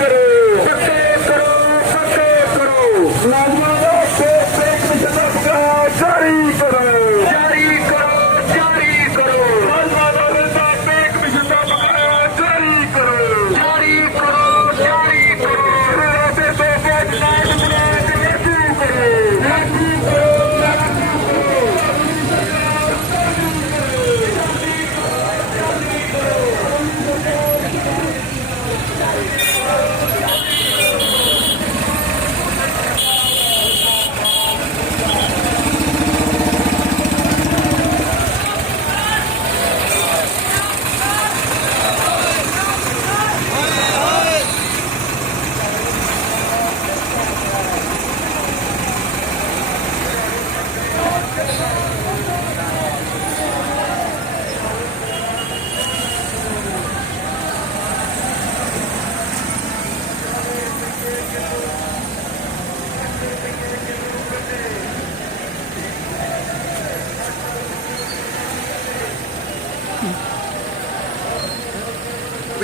ਕਰੋ ਪੱਕੇ ਕਰੋ ਪੱਕੇ ਕਰੋ ਮੁਲਾਜ਼ਮਾਂ ਦਾ ਪੇਟ ਪੇਟ ਮਿਸ਼ਨ ਦਾ ਪਗਾਰ ਜਾਰੀ ਕਰੋ ਜਾਰੀ ਕਰੋ ਜਾਰੀ ਕਰੋ ਮੁਲਾਜ਼ਮਾਂ ਦਾ ਵਿਰਸਾ ਪੇਟ ਮਿਸ਼ਨ ਦਾ ਪਗਾਰ ਜਾਰੀ ਕਰੋ ਜਾਰੀ ਕਰੋ ਜਾਰੀ ਕਰੋ ਰੋਤੇ ਤੋਂ ਬਾਅਦ ਲਾਈਟ ਬਲੈਕ ਲਾਗੂ ਕਰੋ ਲਾਗੂ ਕਰੋ ਲਾਗੂ ਕਰੋ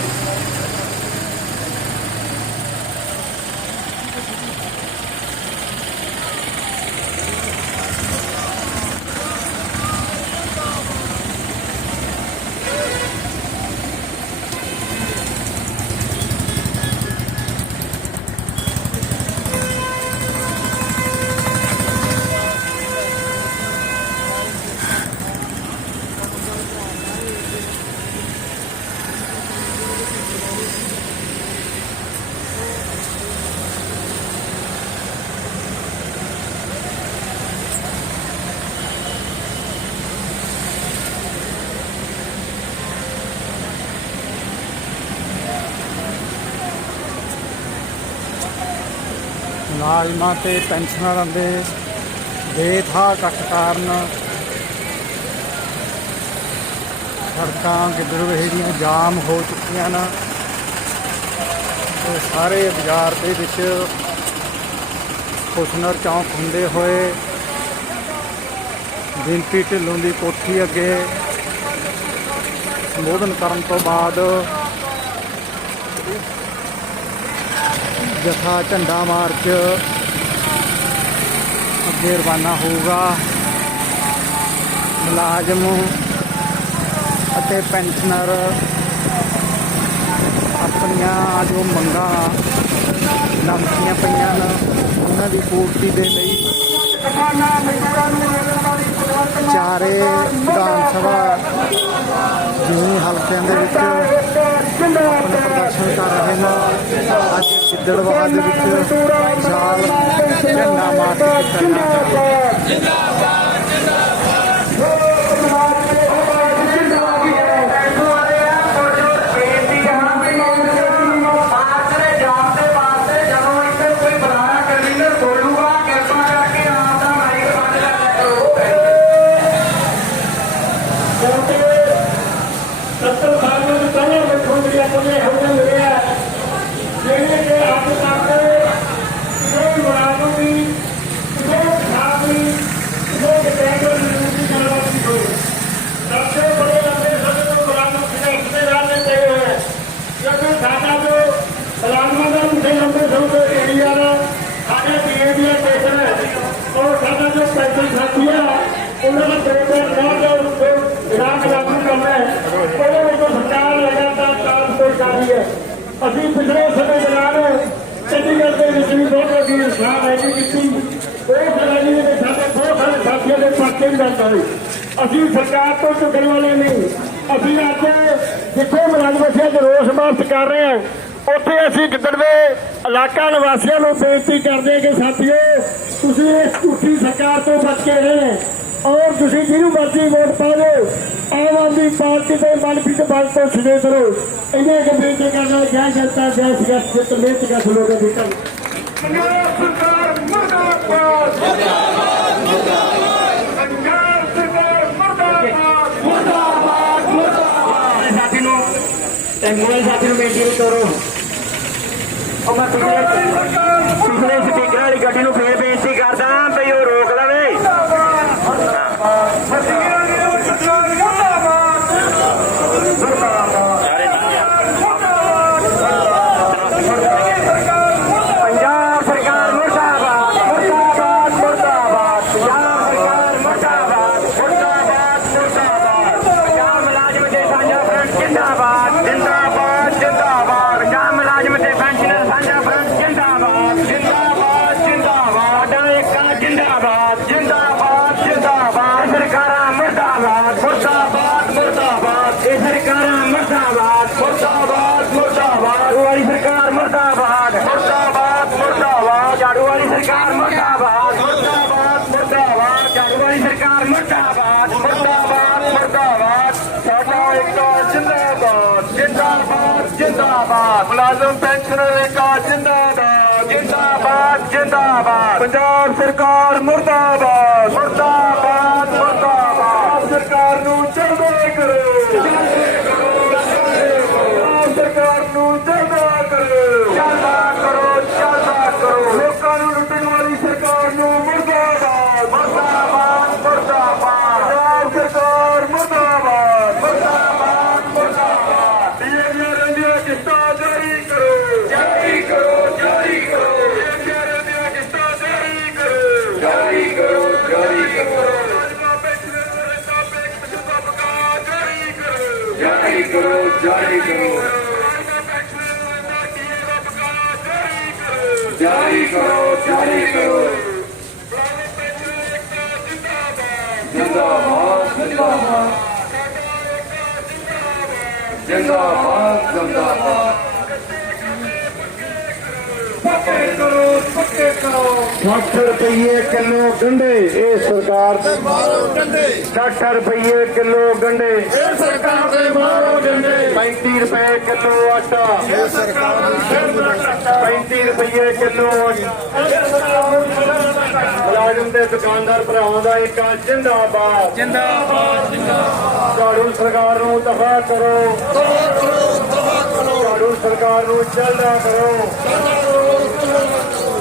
Bye. ਮੁਲਾਜ਼ਮਾਂ ਤੇ ਪੈਨਸ਼ਨਰਾਂ ਦੇ ਬੇਥਾ ਕੱਟ ਕਾਰਨ ਸੜਕਾਂ ਗਿੱਦੜ ਜਿਹੜੀਆਂ ਜਾਮ ਹੋ ਚੁੱਕੀਆਂ ਨੇ ਤੇ ਸਾਰੇ ਬਾਜ਼ਾਰ ਦੇ ਵਿੱਚ ਹੁਸਨਰ ਚੌਂਕ ਹੁੰਦੇ ਹੋਏ ਗਿਣਤੀ ਢਿੱਲੋਂ ਦੀ ਕੋਠੀ ਅੱਗੇ ਸੰਬੋਧਨ ਕਰਨ ਤੋਂ ਬਾਅਦ ਜਥਾ ਝੰਡਾ ਮਾਰਚ ਅੱਗੇ ਰਵਾਨਾ ਹੋਊਗਾ। ਮੁਲਾਜ਼ਮ ਅਤੇ ਪੈਨਸ਼ਨਰ ਆਪਣੀਆਂ ਜੋ ਮੰਗਾਂ ਲੰਮੀਆਂ ਪਈਆਂ ਨੇ। ਉਹਨਾਂ ਦੀ ਪੂਰਤੀ ਦੇ ਲਈ ਚਾਰੇ ਵਿਧਾਨ ਸਭਾ ਜਿਵੇਂ ਹਲਕਿਆਂ ਦੇ ਵਿੱਚ ਆਪਣਾ ਪ੍ਰਦਰਸ਼ਨ ਕਰ ਰਹੇ ਨੇ ਗਿੱਦੜਵਾਹ ਦੇ ਵਿੱਚ ਵਿਸ਼ਾਲ ਝੰਡਾ ਮਾਰਚ ਕੀਤਾ ਜਾ ਰਿਹਾ ਹੈ ਸੱਤਰ ਸਾਲ ਦੇ ਪਹਿਲੇ ਵੇਖੋ ਜਿਹੜੀ ਆਪਣੇ ਹੋ ਗਏ ਹੋਏ ਆ ਜਿਹੜੇ ਕਿ ਅੱਜ ਤੱਕ ਕੋਈ ਮੁਲਾਜ਼ਮ ਵੀ ਕੋਈ ਖਾਸ ਵੀ ਕੋਈ ਟੈਂਡਰ ਨਹੀਂ ਦੀ ਗੱਲਬਾਤ ਨਹੀਂ ਹੋਈ ਸਭ ਤੋਂ ਬੜੇ ਲੰਬੇ ਸਮੇਂ ਤੋਂ ਮੁਲਾਜ਼ਮ ਸੰਘਰਸ਼ ਦੇ ਰਾਹ ਤੇ ਪਏ ਹੋਏ ਆ ਕਿਉਂਕਿ ਸਾਡਾ ਜੋ ਮੁਲਾਜ਼ਮਾਂ ਦਾ ਮੁੱਦੇ ਲੰਬੇ ਸਮੇਂ ਤੋਂ ਏਰੀਆ ਦਾ ਸਾਡੇ ਪੀਏਬੀਆ ਸਟੇਸ਼ਨ ਹੈ ਉਹ ਸਾਡਾ ਜੋ ਪੈਨਸ਼ਨ ਸਾਥੀ ਆ ਉਹਨਾਂ ਦਾ ਪੇਪਰ ਬਹੁਤ ਜੋ ਇਲਾਜ ਲਾਗੂ ਕਰਨਾ ਹੈ ਉਹਦੇ ਵਿੱਚ ਸਰਕਾਰ ਲਗਾਤਾਰ ਕੰਮ ਕੋਈ ਕਰ ਰਹੀ ਹੈ। ਅਸੀਂ ਪਿਛਲੇ ਸਮੇਂ ਦੌਰਾਨ ਚੰਡੀਗੜ੍ਹ ਦੇ ਵਿੱਚ ਵੀ ਬਹੁਤ ਵੱਡੀ ਇਨਸਾਨ ਹੈ ਕੀਤੀ। ਉਹ ਸਰਾਜੀ ਦੇ ਵਿੱਚ ਸਾਡੇ ਕੋਈ ਪਰਚੇ ਨਹੀਂ ਦਰਜ ਹੋਏ ਅਸੀਂ ਸਰਕਾਰ ਤੋਂ ਝੁਕਣ ਵਾਲੇ ਨਹੀਂ। ਅਸੀਂ ਅੱਜ ਜਿੱਥੇ ਮਲੰਗ ਵਸਿਆ ਚ ਰੋਸ ਮਾਰਚ ਕਰ ਰਹੇ ਹਾਂ, ਉੱਥੇ ਅਸੀਂ ਗਿੱਦੜ ਦੇ ਇਲਾਕਾ ਨਿਵਾਸੀਆਂ ਨੂੰ ਬੇਨਤੀ ਕਰਦੇ ਕਿ ਸਾਥੀਓ, ਤੁਸੀਂ ਇਸ ਝੂਠੀ ਸਰਕਾਰ ਤੋਂ ਬਚ ਕੇ ਰਹਿਣਾ ਔਰ ਤੁਸੀਂ ਜਿਹਨੂੰ ਮਰਜ਼ੀ ਵੋਟ ਪਾ ਦਿਓ ਆਮ ਆਦਮੀ ਪਾਰਟੀ ਦੇ ਮਨਪ੍ਰੀਤ ਬਾਲ ਤੋਂ ਸੁਣੇ ਕਰੋ। ਇਹਨੇ ਕਿ ਬੇਨਤੀ ਕਰਨਾ ਜੈ ਜਨਤਾ ਜੈ ਸਿਆਸਤ ਜਿੱਤ ਮਿਹਨਤ ਦਾ ਸਲੋਗਨ ਦਿੱਤਾ ਪੰਜਾਬ ਸਰਕਾਰ ਮੁਰਦਾਬਾਦ। ਪੰਜਾਬ ਸਰਕਾਰ ਮੁਰਦਾਬਾਦ। ਮੁਰਦਾਬਾਦ ਮੁਰਦਾਬਾਦ। ਸਾਥੀ ਨੂੰ ਤੇ ਮੋਏ ਸਾਥੀ ਨੂੰ ਬੇਨਤੀ ਕਰੋ ਉਹ ਮੈਂ ਪਿਛਲੇ ਸਪੀਕਰ ਵਾਲੀ ਗੱਡੀ ਨੂੰ ਫੇਰ ਬੇਨਤੀ ਕਰਦਾ ਭਈ ਉਹ ਰੋਕ ਲਵੇ ਪੰਜਾਬ ਸਰਕਾਰ ਮੁਰਦਾਬਾਦ ਮੁਰਦਾਬਾਦ ਮੁਰਦਾਬਾਦ ਪੰਜਾਬ ਸਰਕਾਰ ਮੁਰਦਾਬਾਦ ਮੁਰਦਾਬਾਦ ਮੁਰਦਾਬਾਦ ਪੰਜਾਬ ਮੁਲਾਜ਼ਮ ਤੇ ਸਾਂਝਾ ਫਰੰਟ ਜਿੰਦਾਬਾਦ ਜਿੰਦਾਬਾਦ ਜਿੰਦਾਬਾਦ ਪੰਜਾਬ ਮੁਲਾਜ਼ਮ ਤੇ ਪੈਨਸ਼ਨਰ ਸਾਂਝਾ ਫਰੰਟ ਜਿੰਦਾਬਾਦ ਜਿੰਦਾਬਾਦ ਜਿੰਦਾਬਾਦ ਸਾਡਾ ਏਕਾ ਜਿੰਦਾਬਾਦ ਜਿੰਦਾਬਾਦ ਜਿੰਦਾਬਾਦ ਸਰਕਾਰਾਂ ਮੁਰਦਾਬਾਦ ਮੁਰਦਾਬਾਦ ਮੁਰਦਾਬਾਦ ਇਹ ਸਰਕਾਰਾਂ ਮੁਰਦਾਬਾਦ ਮੁਰਦਾਬਾਦ ਮੁਰਦਾਬਾਦ ਝਾੜੂ ਵਾਲੀ ਸਰਕਾਰ ਮੁਰਦਾਬਾਦ ਮੁਰਦਾਬਾਦ ਮੁਰਦਾਬਾਦ। ਝਾੜੂ ਵਾਲੀ ਸਰਕਾਰ ਮੁਰਦਾਬਾਦ ਮੁਰਦਾਬਾਦ ਮੁਰਦਾਬਾਦ। ਝਾੜੂ ਵਾਲੀ ਸਰਕਾਰ ਮੁਰਦਾਬਾਦ ਮੁਰਦਾਬਾਦ ਮੁਰਦਾਬਾਦ। ਸਾਡਾ ਏਕਾ ਜਿੰਦਾਬਾਦ ਜਿੰਦਾਬਾਦ ਜਿੰਦਾਬਾਦ। ਮੁਲਾਜ਼ਮ ਪੈਨਸ਼ਨਰ ਏਕਾ ਜਿੰਦਾਬਾਦ ਜਿੰਦਾਬਾਦ ਜਿੰਦਾਬਾਦ। ਪੰਜਾਬ ਸਰਕਾਰ ਮੁਰਦਾਬਾਦ ਮੁਰਦਾਬਾਦ। ਜਾਰੀ ਕਰੋ ਜਾਰੀ ਕਰੋ ਜਿੰਦਾਬਾਦ ਜਿੰਦਾਬਾਦ ਜਿੰਦਾਬਾਦ ਜਿੰਦਾਬਾਦ 60 ਰੁਪਏ ਕਿਲੋ ਗੰਡੇ ਇਹ ਸਰਕਾਰ ਦੇ ਮਾਰੋ ਗੰਡੇ 60 ਰੁਪਏ ਕਿਲੋ ਗੰਡੇ ਇਹ ਸਰਕਾਰ ਦੇ ਮਾਰੋ ਗੰਡੇ 35 ਰੁਪਏ ਕਿਲੋ ਆਟਾ। ਇਹ ਸਰਕਾਰ ਦੇ 35 ਰੁਪਏ ਕਿਲੋ ਮੁਲਾਜ਼ਮ ਦੇ ਦੁਕਾਨਦਾਰ ਭਰਾਵਾਂ ਦਾ ਇੱਕ ਜਿੰਦਾਬਾਦ। ਜਿੰਦਾਬਾਦ ਜਿੰਦਾਬਾਦ। ਝਾੜੂ ਸਰਕਾਰ ਨੂੰ ਦਫਾ ਕਰੋ। ਝਾੜੂ ਸਰਕਾਰ ਨੂੰ ਚੱਲਦਾ ਕਰੋ।